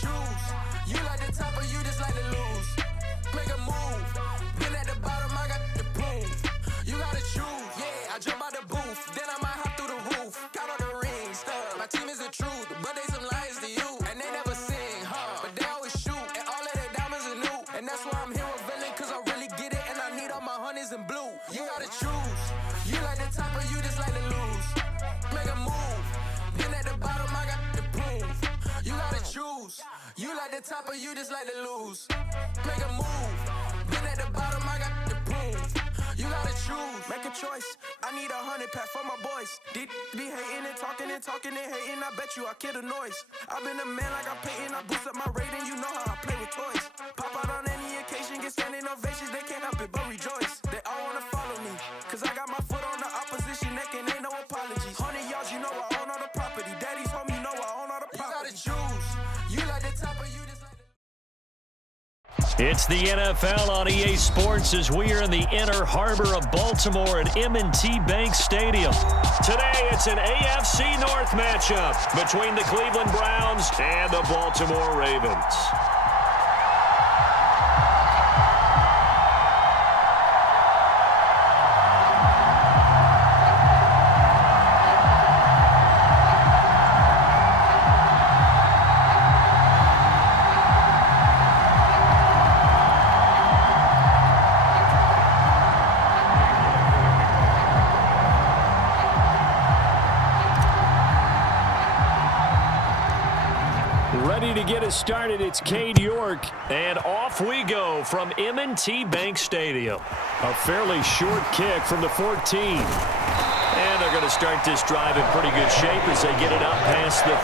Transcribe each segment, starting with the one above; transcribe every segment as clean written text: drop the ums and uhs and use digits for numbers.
choose. You like the top or you just like to lose. Make a move. Been at the bottom, I got the proof. You gotta choose. Yeah, I jump out the booth. Then I might hop through the roof. Count all the rings. My team is the truth, but they some liars to you. And they never sing, but they always shoot. And all of their diamonds are new. And that's why I'm here with villain, cause I really get it. And I need all my honeys in blue. You gotta choose. You like the top or you just like to lose. Make a move. Been at the bottom, I got the proof. You gotta choose. You like the top or you just like to lose. Make a move. Been at the bottom, I got the proof. You gotta choose. Make a choice. I need 100 pack for my boys. Be hating and talking and talking and hating. I bet you I kill the noise. I've been a man like I'm Peyton. I boost up my rating. You know how I play with toys. Pop out on any occasion, get standing ovations. They can't help it but rejoice. They all wanna follow me, cause I got my foot on the opposition neck and ain't no apologies. 100 yards, you know I own all the property. Daddy's home, you know I own all the property. You gotta choose. You like the top or you just like the... It's the NFL on EA Sports as we are in the inner harbor of Baltimore at M&T Bank Stadium. Today, it's an AFC North matchup between the Cleveland Browns and the Baltimore Ravens. Ready to get us started, it's Cade York, and off we go from M&T Bank Stadium. A fairly short kick from the 14. And they're going to start this drive in pretty good shape as they get it up past the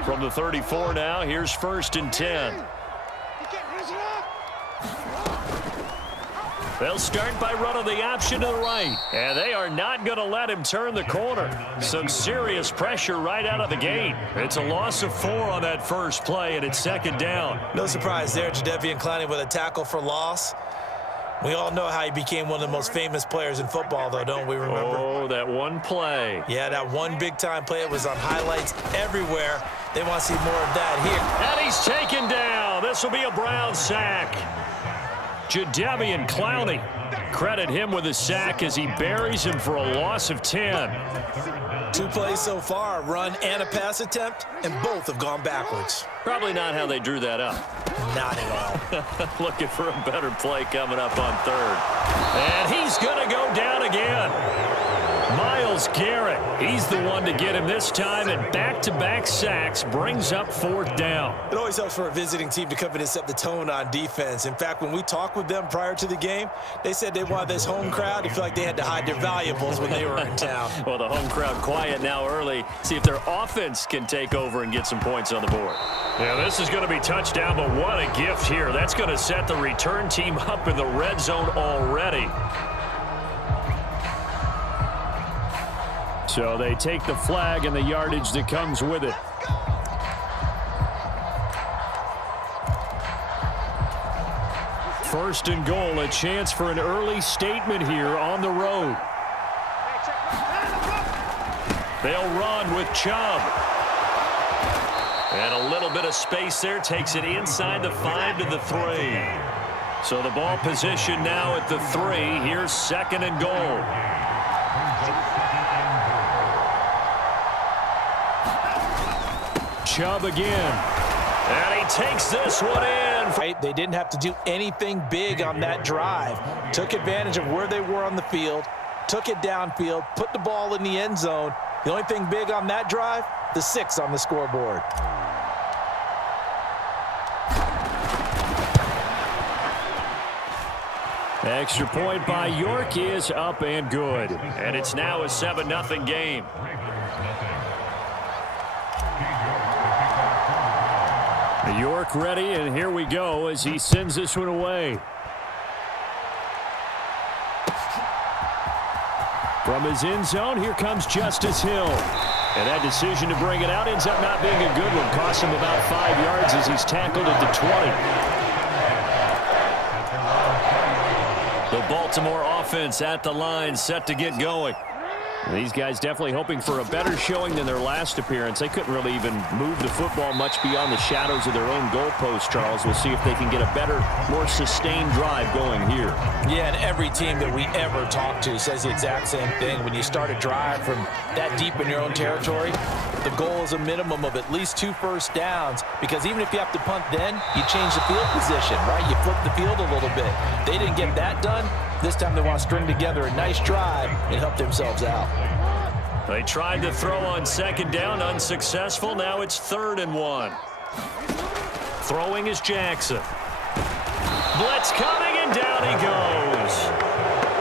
30. From the 34 now, here's 1st and 10. They'll start by running the option to the right. And they are not going to let him turn the corner. Some serious pressure right out of the gate. It's a loss of 4 on that first play, and it's 2nd down. No surprise there, Jadeveon Clowney with a tackle for loss. We all know how he became one of the most famous players in football, though, don't we remember? Oh, that one play. Yeah, that one big-time play. It was on highlights everywhere. They want to see more of that here. And he's taken down. This will be a Brown sack. Jadeveon Clowney. Credit him with a sack as he buries him for a loss of 10. 2 plays so far, a run and a pass attempt, and both have gone backwards. Probably not how they drew that up. Not at all. Looking for a better play coming up on 3rd. And he's going to go down again. Myles Garrett, he's the one to get him this time, and back-to-back sacks brings up 4th down. It always helps for a visiting team to come in and set the tone on defense. In fact, when we talked with them prior to the game, they said they wanted this home crowd to feel like they had to hide their valuables when they were in town. Well, the home crowd quiet now early. See if their offense can take over and get some points on the board. Yeah, this is going to be touchdown, but what a gift here. That's going to set the return team up in the red zone already. So they take the flag and the yardage that comes with it. First and goal, a chance for an early statement here on the road. They'll run with Chubb. And a little bit of space there takes it inside the 5 to the 3. So the ball position now at the 3. Here's 2nd and goal. Chubb again. And he takes this one in. They didn't have to do anything big on that drive. Took advantage of where they were on the field, took it downfield, put the ball in the end zone. The only thing big on that drive, the 6 on the scoreboard. Extra point by York is up and good. And it's now a 7-0 game. York ready, and here we go as he sends this one away. From his end zone, here comes Justice Hill. And that decision to bring it out ends up not being a good one. Costs him about 5 yards as he's tackled at the 20. The Baltimore offense at the line, set to get going. These guys definitely hoping for a better showing than their last appearance. They couldn't really even move the football much beyond the shadows of their own goalpost, Charles. We'll see if they can get a better, more sustained drive going here. Yeah, and every team that we ever talk to says the exact same thing. When you start a drive from that deep in your own territory, the goal is a minimum of at least 2 first downs, because even if you have to punt then, you change the field position, right? You flip the field a little bit. They didn't get that done. This time they want to string together a nice drive and help themselves out. They tried to throw on second down, unsuccessful. Now it's 3rd and 1. Throwing is Jackson. Blitz coming, and down he goes.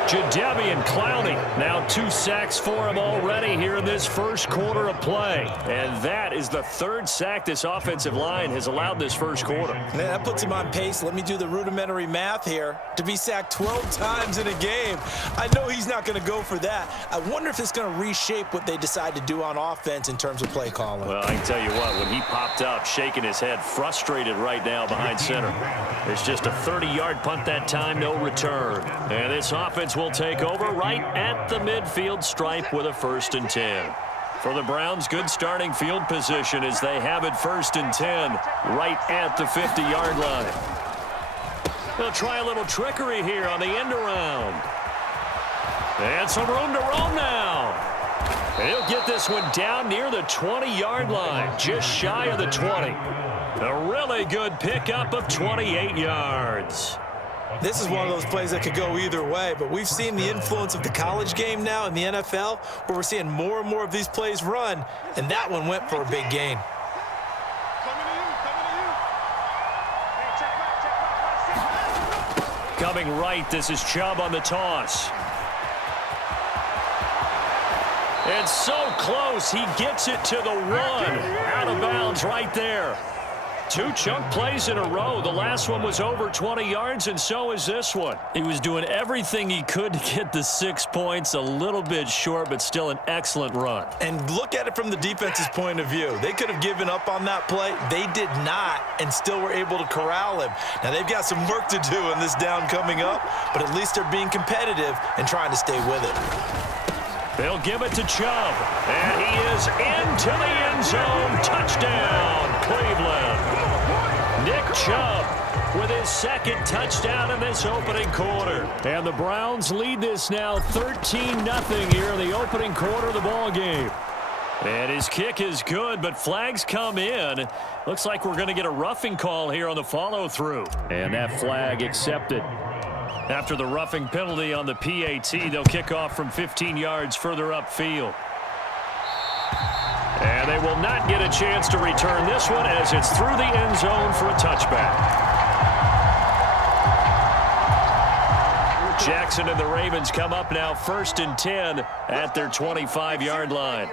Jadeveon Clowney, now 2 sacks for him already here in this first quarter of play. And that is the 3rd sack this offensive line has allowed this first quarter. Man, that puts him on pace. Let me do the rudimentary math here. To be sacked 12 times in a game, I know he's not going to go for that. I wonder if it's going to reshape what they decide to do on offense in terms of play calling. Well, I can tell you what, when he popped up, shaking his head, frustrated right now behind center. It's just a 30-yard punt that time, no return. And this offense will take over right at the midfield stripe with a 1st and 10. For the Browns, good starting field position as they have it 1st and 10 right at the 50-yard line. They'll try a little trickery here on the end around. And some room to roam now. And he'll get this one down near the 20-yard line, just shy of the 20. A really good pickup of 28 yards. This is one of those plays that could go either way, but we've seen the influence of the college game now in the NFL, where we're seeing more and more of these plays run, and that one went for a big gain. Coming right, this is Chubb on the toss. And so close, he gets it to the 1. Out of bounds right there. 2 chunk plays in a row. The last one was over 20 yards, and so is this one. He was doing everything he could to get the 6 points. A little bit short, but still an excellent run. And look at it from the defense's point of view. They could have given up on that play. They did not, and still were able to corral him. Now, they've got some work to do in this down coming up, but at least they're being competitive and trying to stay with it. They'll give it to Chubb, and he is into the end zone. Touchdown, Cleveland. Nick Chubb with his 2nd touchdown in this opening quarter. And the Browns lead this now 13-0 here in the opening quarter of the ball game. And his kick is good, but flags come in. Looks like we're going to get a roughing call here on the follow-through. And that flag accepted. After the roughing penalty on the PAT, they'll kick off from 15 yards further upfield. And they will not get a chance to return this one as it's through the end zone for a touchback. Jackson and the Ravens come up now 1st and 10 at their 25-yard line.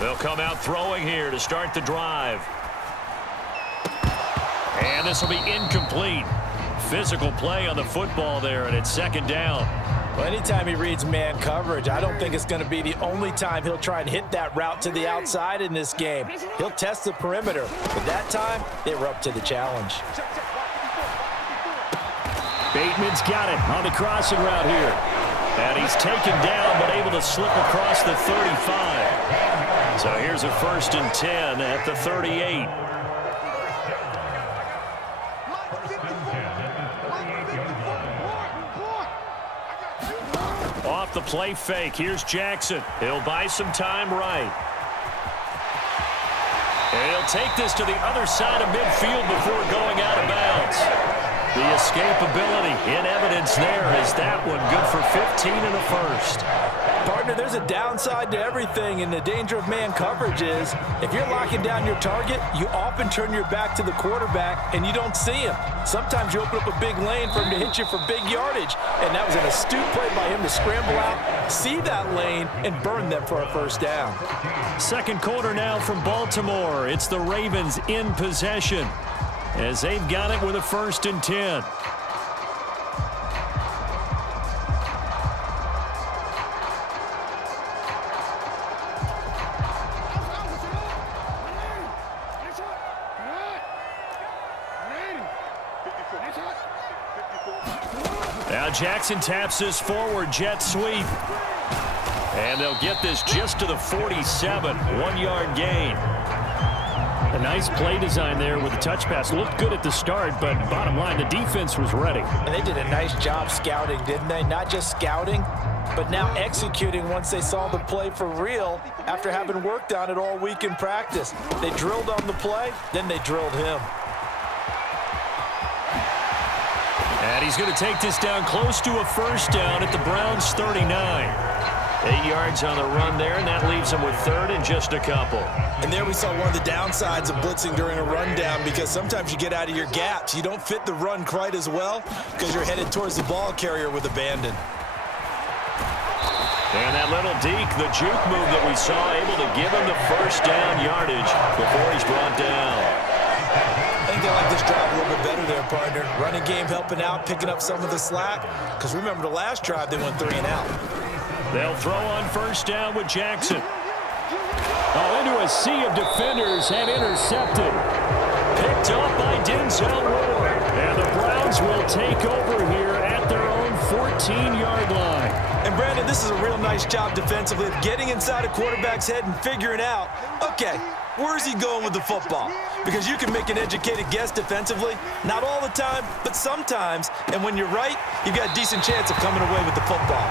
They'll come out throwing here to start the drive. And this will be incomplete. Physical play on the football there, and it's 2nd down. Well, anytime he reads man coverage, I don't think it's going to be the only time he'll try and hit that route to the outside in this game. He'll test the perimeter, but that time they were up to the challenge. Bateman's got it on the crossing route here. And he's taken down, but able to slip across the 35. So here's a 1st and 10 at the 38. Off the play fake, here's Jackson. He'll buy some time right. And he'll take this to the other side of midfield before going out of bounds. The escapability in evidence there as that one good for 15 and a 1st. Partner, there's a downside to everything, and the danger of man coverage is if you're locking down your target, you often turn your back to the quarterback and you don't see him. Sometimes you open up a big lane for him to hit you for big yardage, and that was an astute play by him to scramble out, see that lane, and burn them for a 1st down. 2nd quarter now from Baltimore. It's the Ravens in possession as they've got it with a 1st and 10. Now Jackson taps this forward jet sweep. And they'll get this just to the 47, 1-yard gain. A nice play design there with the touch pass. Looked good at the start, but bottom line, the defense was ready. And they did a nice job scouting, didn't they? Not just scouting, but now executing once they saw the play for real after having worked on it all week in practice. They drilled on the play, then they drilled him. And he's going to take this down close to a first down at the Browns' 39. 8 yards on the run there, and that leaves them with third and just a couple. And there we saw one of the downsides of blitzing during a rundown, because sometimes you get out of your gaps. You don't fit the run quite as well because you're headed towards the ball carrier with abandon. And that little deke, the juke move that we saw, able to give him the first down yardage before he's brought down. I think they like this drive a little bit better there, partner. Running game helping out, picking up some of the slack. Because remember, the last drive they went 3 and out. They'll throw on first down with Jackson. Oh, into a sea of defenders and intercepted. Picked up by Denzel Ward. And the Browns will take over here at their own 14-yard line. And Brandon, this is a real nice job defensively of getting inside a quarterback's head and figuring out, okay, where's he going with the football? Because you can make an educated guess defensively, not all the time, but sometimes. And when you're right, you've got a decent chance of coming away with the football.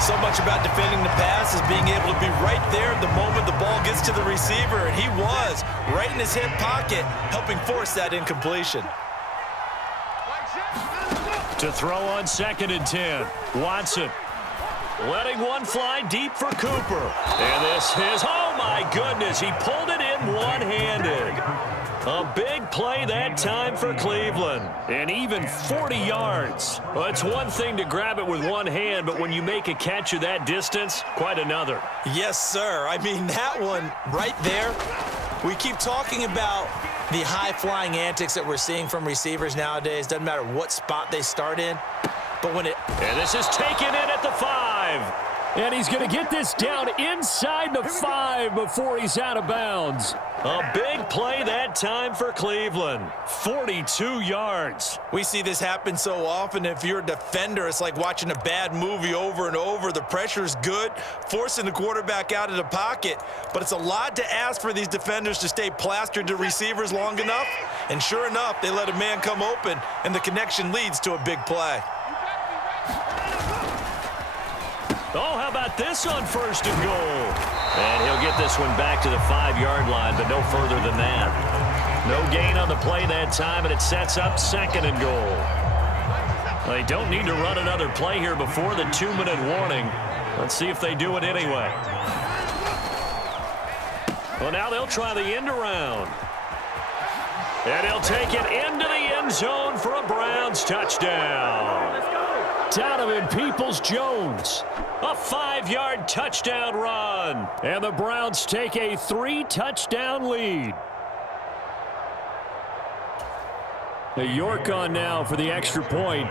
So much about defending the pass is being able to be right there at the moment the ball gets to the receiver, and he was right in his hip pocket, helping force that incompletion. To throw on 2nd and 10, Watson. Letting one fly deep for Cooper. And this is, oh my goodness, he pulled it in one-handed. A big play that time for Cleveland. And even 40 yards. Well, it's one thing to grab it with one hand, but when you make a catch of that distance, quite another. Yes, sir. I mean, that one right there, we keep talking about the high-flying antics that we're seeing from receivers nowadays. Doesn't matter what spot they start in. But when it... And this is taken in at the 5. And he's going to get this down inside the 5 before he's out of bounds. A big play that time for Cleveland. 42 yards. We see this happen so often. If you're a defender, it's like watching a bad movie over and over. The pressure's good, forcing the quarterback out of the pocket. But it's a lot to ask for these defenders to stay plastered to receivers long enough. And sure enough, they let a man come open, and the connection leads to a big play. Oh, how about this on 1st and goal? And he'll get this one back to the 5-yard line, but no further than that. No gain on the play that time, and it sets up 2nd and goal. They don't need to run another play here before the 2-minute warning. Let's see if they do it anyway. Well, now they'll try the end around. And he'll take it into the end zone for a Browns touchdown. Donovan Peoples-Jones. A 5-yard touchdown run. And the Browns take a 3-touchdown lead. The York on now for the extra point.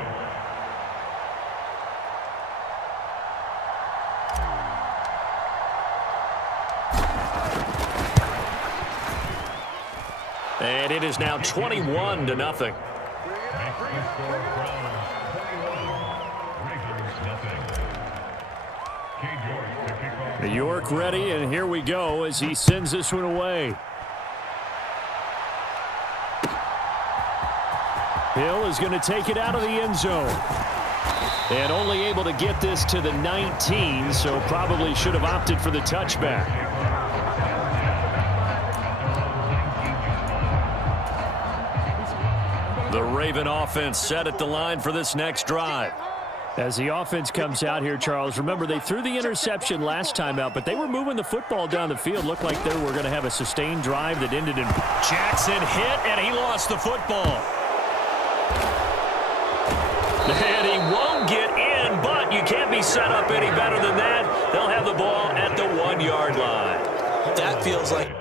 And it is now 21-0. The York ready, and here we go as he sends this one away. Hill is going to take it out of the end zone. And only able to get this to the 19, so probably should have opted for the touchback. The Raven offense set at the line for this next drive. As the offense comes out here, Charles, remember they threw the interception last time out, but they were moving the football down the field. Looked like they were going to have a sustained drive that ended in Jackson hit, and he lost the football. And he won't get in, but you can't be set up any better than that. They'll have the ball at the 1-yard line. That feels like